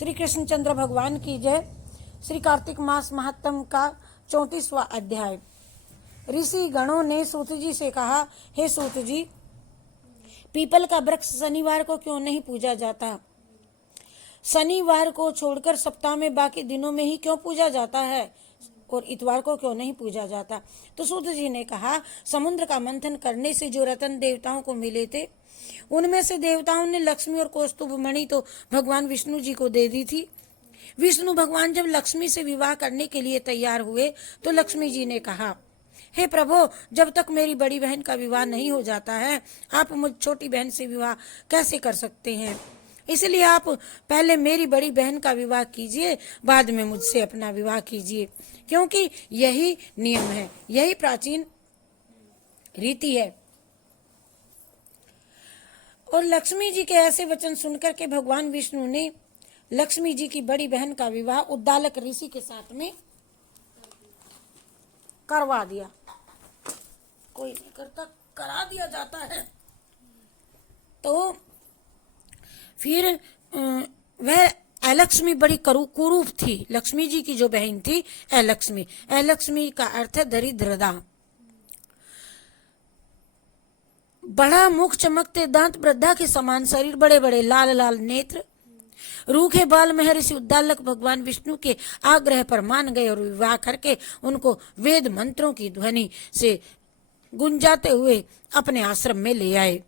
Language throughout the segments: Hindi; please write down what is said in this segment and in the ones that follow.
श्री कृष्णचंद्र भगवान की जय। श्री कार्तिक मास महात्म का 34वां अध्याय। ऋषि गणों ने सूत जी से कहा, हे सूत जी, पीपल का वृक्ष शनिवार को क्यों नहीं पूजा जाता? शनिवार को छोड़कर सप्ताह में बाकी दिनों में ही क्यों पूजा जाता है और इतवार को क्यों नहीं पूजा जाता? तो सूत जी ने कहा, समुद्र का मंथन करने से जो रतन देवताओं को मिले थे, उनमें से देवताओं ने लक्ष्मी और कौस्तुभ मणि तो भगवान विष्णु जी को दे दी थी। विष्णु भगवान जब लक्ष्मी से विवाह करने के लिए तैयार हुए तो लक्ष्मी जी ने कहा, हे प्रभु, जब तक मेरी बड़ी बहन का विवाह नहीं हो जाता है, आप मुझ छोटी बहन से विवाह कैसे कर सकते हैं? इसलिए आप पहले मेरी बड़ी बहन का विवाह कीजिए, बाद में मुझसे अपना विवाह कीजिए, क्योंकि यही नियम है, यही प्राचीन रीति है। और लक्ष्मी जी के ऐसे वचन सुनकर के भगवान विष्णु ने लक्ष्मी जी की बड़ी बहन का विवाह उद्दालक ऋषि के साथ में करवा दिया। कोई नहीं करता, करा दिया जाता है। तो फिर वह अलक्ष्मी बड़ी कुरूप थी। लक्ष्मी जी की जो बहन थी अलक्ष्मी, अलक्ष्मी का अर्थ है दरिद्रता। बड़ा मुख, चमकते दांत, वृद्धा के समान शरीर, बड़े बड़े लाल लाल नेत्र, रूखे बाल में ऋषि उद्दालक भगवान विष्णु के आग्रह पर मान गए और विवाह करके उनको वेद मंत्रों की ध्वनि से गुंजाते हुए अपने आश्रम में ले आए।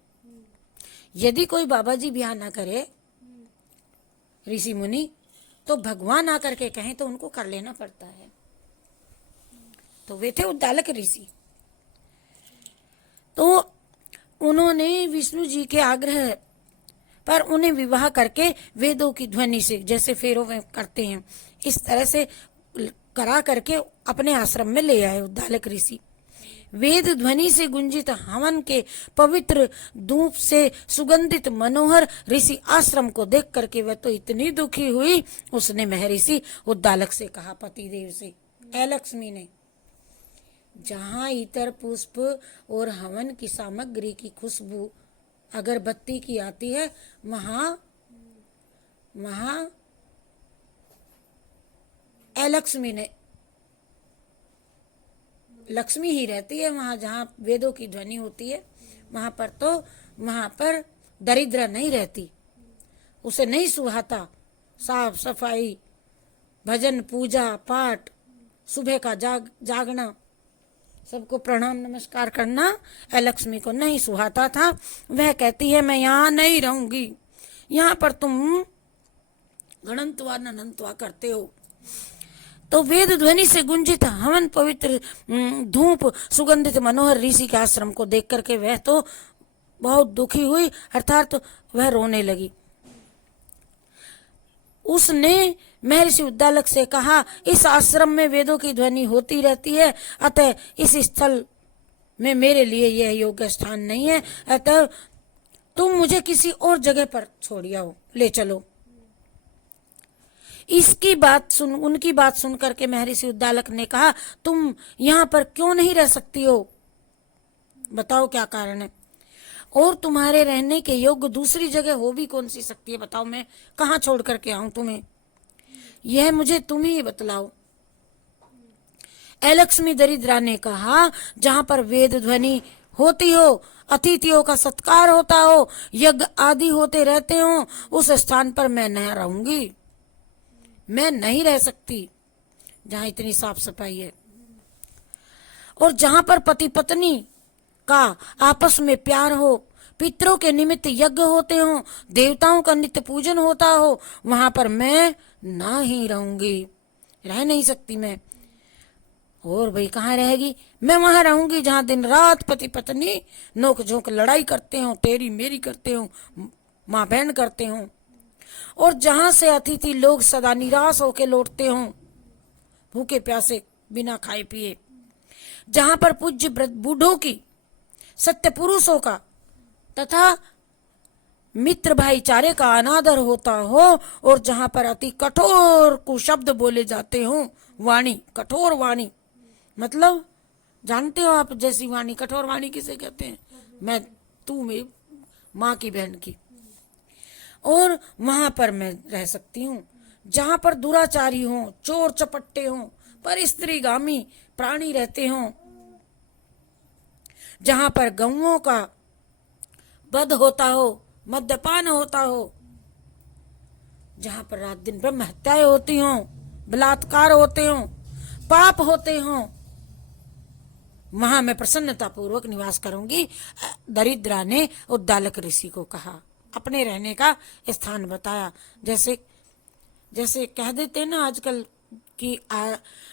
यदि कोई बाबा जी ब्याह ना करे ऋषि मुनि, तो भगवान आकर के कहें तो उनको कर लेना पड़ता है। तो वे थे उद्दालक ऋषि। तो उन्होंने विष्णु जी के आग्रह पर उन्हें विवाह करके वेदों की ध्वनि से, जैसे फेरों में करते हैं, इस तरह से करा करके अपने आश्रम में ले आए उद्दालक ऋषि। वेद ध्वनि से गुंजित हवन के पवित्र धूप से सुगंधित मनोहर ऋषि आश्रम को देख करके वह तो इतनी दुखी हुई, उसने महर्षि उद्दालक से कहा, पतिदेव से, अलक्ष्मी ने, जहाँ इतर पुष्प और हवन की सामग्री की खुशबू अगरबत्ती की आती है, वहां अलक्ष्मी ने, लक्ष्मी ही रहती है। वहां जहाँ वेदों की ध्वनि होती है वहां पर दरिद्र नहीं रहती, उसे नहीं सुहाता साफ सफाई, भजन, पूजा पाठ, सुबह का जागना, सबको प्रणाम नमस्कार करना अलक्ष्मी को नहीं सुहाता था। वह कहती है, मैं यहाँ नहीं रहूंगी, यहाँ पर तुम गणंतवा ननंतवा करते हो। तो वेद ध्वनि से गुंजित हवन, पवित्र धूप, सुगंधित मनोहर ऋषि के आश्रम को देख करके वह तो बहुत दुखी हुई, अर्थात वह रोने लगी। उसने महर्षि उद्दालक से कहा, इस आश्रम में वेदों की ध्वनि होती रहती है, अतः इस स्थल में मेरे लिए यह योग्य स्थान नहीं है, अतः तुम मुझे किसी और जगह पर छोड़ आओ, ले चलो। उनकी बात सुन करके महर्षि उद्दालक ने कहा, तुम यहाँ पर क्यों नहीं रह सकती हो? बताओ क्या कारण है? और तुम्हारे रहने के योग्य दूसरी जगह हो भी कौन सी सकती है? बताओ, मैं कहाँ छोड़ करके आऊं तुम्हें? यह मुझे तुम ही बतलाओ। अलक्ष्मी दरिद्रा ने कहा, जहां पर वेद ध्वनि होती हो, अतिथियों का सत्कार होता हो, यज्ञ आदि होते रहते हो, उस स्थान पर मैं न रहूंगी, मैं नहीं रह सकती जहां इतनी साफ सफाई है। और जहां पर पति पत्नी का आपस में प्यार हो, पितरों के निमित्त यज्ञ होते हो, देवताओं का नित्य पूजन होता हो, वहां पर मैं ना ही रहूंगी, रह नहीं सकती मैं। और भाई कहाँ रहेगी? मैं वहां रहूंगी जहां दिन रात पति पत्नी नोक झोंक लड़ाई करते हो, तेरी मेरी करते हो, माँ बहन करते हो, और जहां से अतिथि लोग सदा निराश होके लौटते हो, भूखे प्यासे, बिना खाए पिए, जहां पर पूज्य बूढ़ों की, सत्य पुरुषों का तथा मित्र भाईचारे का अनादर होता हो, और जहां पर अति कठोर कुशब्द बोले जाते हो, वाणी, कठोर वाणी, मतलब जानते हो आप जैसी वाणी, कठोर वाणी किसे कहते हैं? मैं, तू मेरी माँ की बहन की, और वहां पर मैं रह सकती हूँ। जहां पर दुराचारी हों, चोर चपट्टे हों, पर स्त्रीगामी प्राणी रहते हों, जहां पर गौओं का वध होता हो, मद्यपान होता हो, जहां पर रात दिन ब्रह्म हत्याएं होती हों, बलात्कार होते हों, पाप होते हों, वहां मैं प्रसन्नता पूर्वक निवास करूंगी। दरिद्रा ने उद्दालक ऋषि को कहा, अपने रहने का स्थान बताया। जैसे जैसे कह देते ना आजकल कि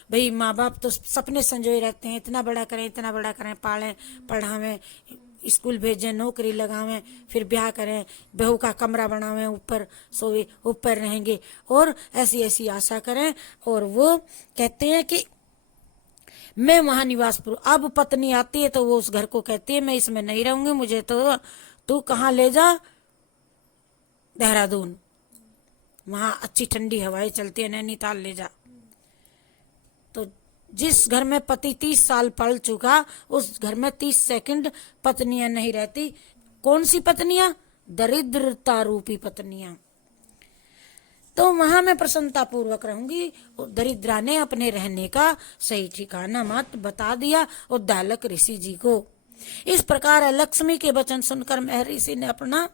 भाई माँ बाप तो सपने संजोए रखते हैं, इतना बड़ा करें, इतना बड़ा करें, पालें, पढ़ावें, स्कूल भेजें, नौकरी लगावें, फिर ब्याह करें, बहू का कमरा बनावें, ऊपर सोए, ऊपर रहेंगे, और ऐसी ऐसी आशा करें। और वो कहते हैं कि मैं वहां निवास अब पत्नी आती है तो वो उस घर को कहती है मैं इसमें नहीं रहूंगी, मुझे तो तू कहाँ ले जा, देहरादून, वहां अच्छी ठंडी हवाएं चलती है, नैनीताल ले जा। तो जिस घर में पति 30 साल पल चुका, उस घर में 30 सेकंड पत्नियां नहीं रहती। कौन सी पत्नियां? दरिद्रता रूपी पत्नियां। तो वहां मैं प्रसन्नता पूर्वक रहूंगी। दरिद्रा ने अपने रहने का सही ठिकाना मत बता दिया उद्दालक ऋषि जी को। इस प्रकार लक्ष्मी के वचन सुनकर महर्षि ने अपना,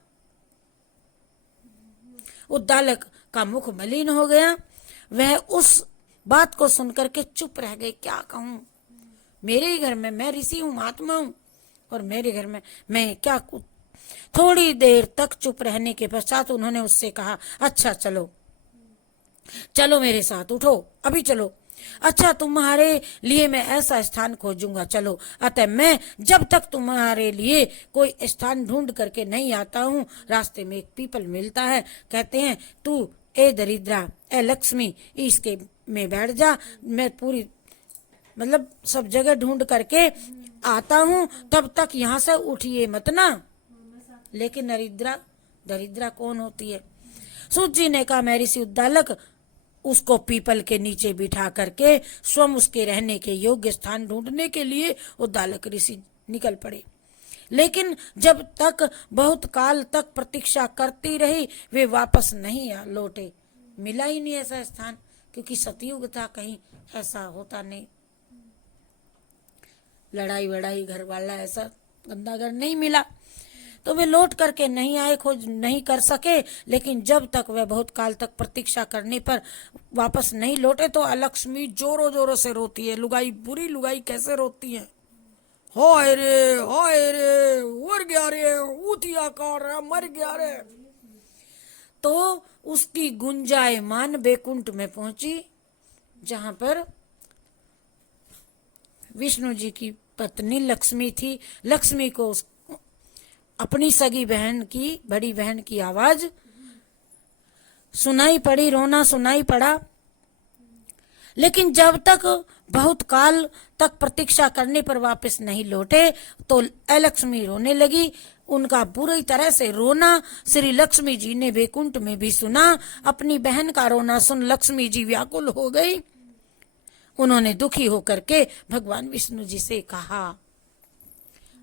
उद्दालक का मुख मलिन हो गया। वह उस बात को सुनकर के चुप रह गए। क्या कहूं, मेरे ही घर में, मैं ऋषि हूं, महात्मा हूं, और मेरे घर में मैं क्या। थोड़ी देर तक चुप रहने के पश्चात उन्होंने उससे कहा, अच्छा चलो चलो मेरे साथ, उठो अभी चलो। अच्छा तुम्हारे लिए मैं ऐसा स्थान खोजूंगा, चलो। अतः मैं जब तक तुम्हारे लिए कोई स्थान ढूंढ करके नहीं आता हूँ, रास्ते में एक पीपल मिलता है, कहते हैं तू ए दरिद्रा, ए लक्ष्मी, इसके में बैठ जा, मैं पूरी मतलब सब जगह ढूंढ करके आता हूँ, तब तक यहाँ से उठिए मत ना। लेकिन दरिद्रा कौन होती है? सूत जी ने कहा, मैं ऋषि उद्दालक उसको पीपल के नीचे बिठा करके स्वयं उसके रहने के योग्य स्थान ढूंढने के लिए उद्दालक ऋषि निकल पड़े। लेकिन जब तक बहुत काल तक प्रतीक्षा करती रही, वे वापस नहीं लौटे। मिला ही नहीं ऐसा स्थान, क्योंकि सतयुग था, कहीं ऐसा होता नहीं, लड़ाई वड़ाई घर वाला ऐसा गंदा घर नहीं मिला। तो वे लौट करके नहीं आए, खोज नहीं कर सके। लेकिन जब तक वह बहुत काल तक प्रतीक्षा करने पर वापस नहीं लौटे, तो लक्ष्मी जोरों जोरों से रोती है। लुगाई, बुरी लुगाई कैसे रोती है, हाय रे उड़ गया रे, ऊतिया कर मर गया रे। तो उसकी गुंजायमान बैकुंठ में पहुंची, जहां पर विष्णु जी की पत्नी लक्ष्मी थी। लक्ष्मी को अपनी सगी बहन की, बड़ी बहन की आवाज सुनाई पड़ी, रोना सुनाई पड़ा। लेकिन जब तक बहुत काल तक प्रतीक्षा करने पर वापस नहीं लौटे, तो लक्ष्मी रोने लगी। उनका बुरी तरह से रोना श्री लक्ष्मी जी ने बैकुंठ में भी सुना। अपनी बहन का रोना सुन लक्ष्मी जी व्याकुल हो गई। उन्होंने दुखी होकर के भगवान विष्णु जी से कहा,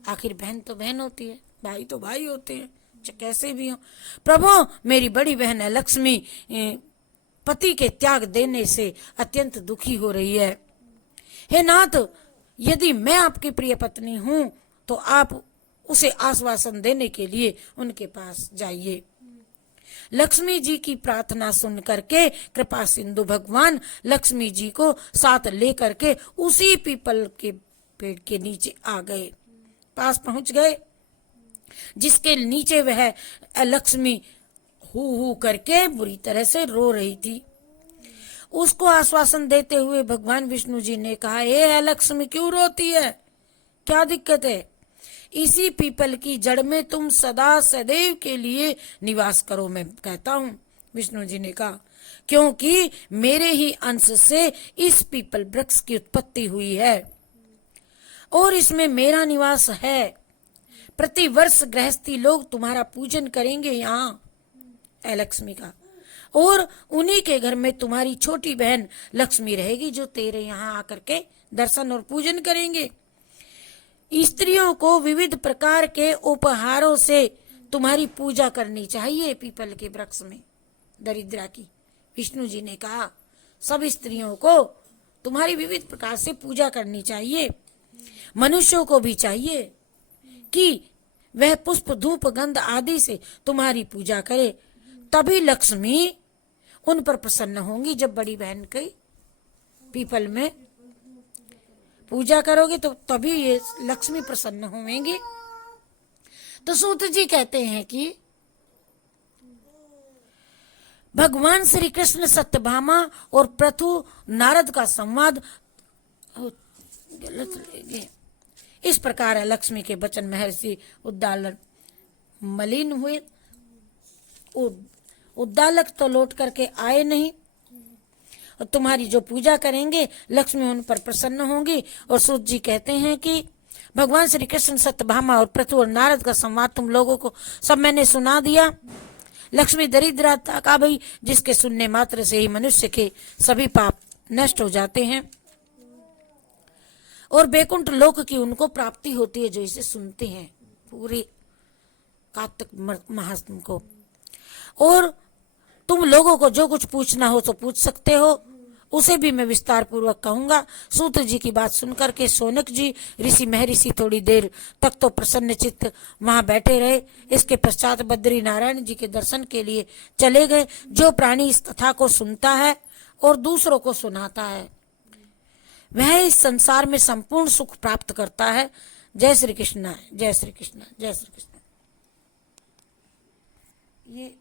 आखिर बहन तो बहन होती है, भाई तो भाई होते हैं, कैसे भी हो। प्रभु, मेरी बड़ी बहन है लक्ष्मी पति के त्याग देने से अत्यंत दुखी हो रही है। हे नाथ, यदि मैं आपकी प्रिय पत्नी हूं, तो आप उसे आश्वासन देने के लिए उनके पास जाइए। लक्ष्मी जी की प्रार्थना सुन करके कृपा सिंधु भगवान लक्ष्मी जी को साथ लेकर के उसी पीपल के पेड़ के नीचे आ गए, पास पहुंच गए, जिसके नीचे वह लक्ष्मी हू करके बुरी तरह से रो रही थी। उसको आश्वासन देते हुए भगवान विष्णु जी ने कहा, हे लक्ष्मी क्यों रोती है, क्या दिक्कत है? इसी पीपल की जड़ में तुम सदा सदैव के लिए निवास करो, मैं कहता हूँ। विष्णु जी ने कहा, क्योंकि मेरे ही अंश से इस पीपल वृक्ष की उत्पत्ति हुई है और इसमें मेरा निवास है। प्रति वर्ष गृहस्थी लोग तुम्हारा पूजन करेंगे यहाँ, लक्ष्मी का, और उन्हीं के घर में तुम्हारी छोटी बहन लक्ष्मी रहेगी, जो तेरे यहाँ आकर के दर्शन और पूजन करेंगे। स्त्रियों को विविध प्रकार के उपहारों से तुम्हारी पूजा करनी चाहिए पीपल के वृक्ष में, दरिद्रा की विष्णु जी ने कहा सब स्त्रियों को तुम्हारी विविध प्रकार से पूजा करनी चाहिए, मनुष्यों को भी चाहिए कि वह पुष्प धूप गंध आदि से तुम्हारी पूजा करे, तभी लक्ष्मी उन पर प्रसन्न होंगी। जब बड़ी बहन की पीपल में पूजा करोगे तो तभी ये लक्ष्मी प्रसन्न होंगी। तो सूत जी कहते हैं कि भगवान श्री कृष्ण सत्यभामा और पृथु नारद का संवाद इस प्रकार है। लक्ष्मी के वचन महर्षि उद्दालक मलिन हुए। उद्दालक तो लौट करके आए नहीं, और तुम्हारी जो पूजा करेंगे लक्ष्मी उन पर प्रसन्न होंगी। और सूत जी कहते हैं कि भगवान श्री कृष्ण सत्यभामा और पृथु और नारद का संवाद तुम लोगों को सब मैंने सुना दिया। लक्ष्मी दरिद्रता का भाई, जिसके सुनने मात्र से ही मनुष्य के सभी पाप नष्ट हो जाते हैं और बैकुंठ लोक की उनको प्राप्ति होती है जो इसे सुनते हैं पूरे कार्तिक महात्म को। और तुम लोगों को जो कुछ पूछना हो तो पूछ सकते हो, उसे भी मैं विस्तार पूर्वक कहूंगा। सूत जी की बात सुनकर के शौनक जी ऋषि महर्षि थोड़ी देर तक तो प्रसन्न चित्त वहां बैठे रहे। इसके पश्चात बद्री नारायण जी के दर्शन के लिए चले गए। जो प्राणी इस कथा को सुनता है और दूसरों को सुनाता है वह इस संसार में संपूर्ण सुख प्राप्त करता है। जय श्री कृष्ण, जय श्री कृष्ण, जय श्री कृष्ण। ये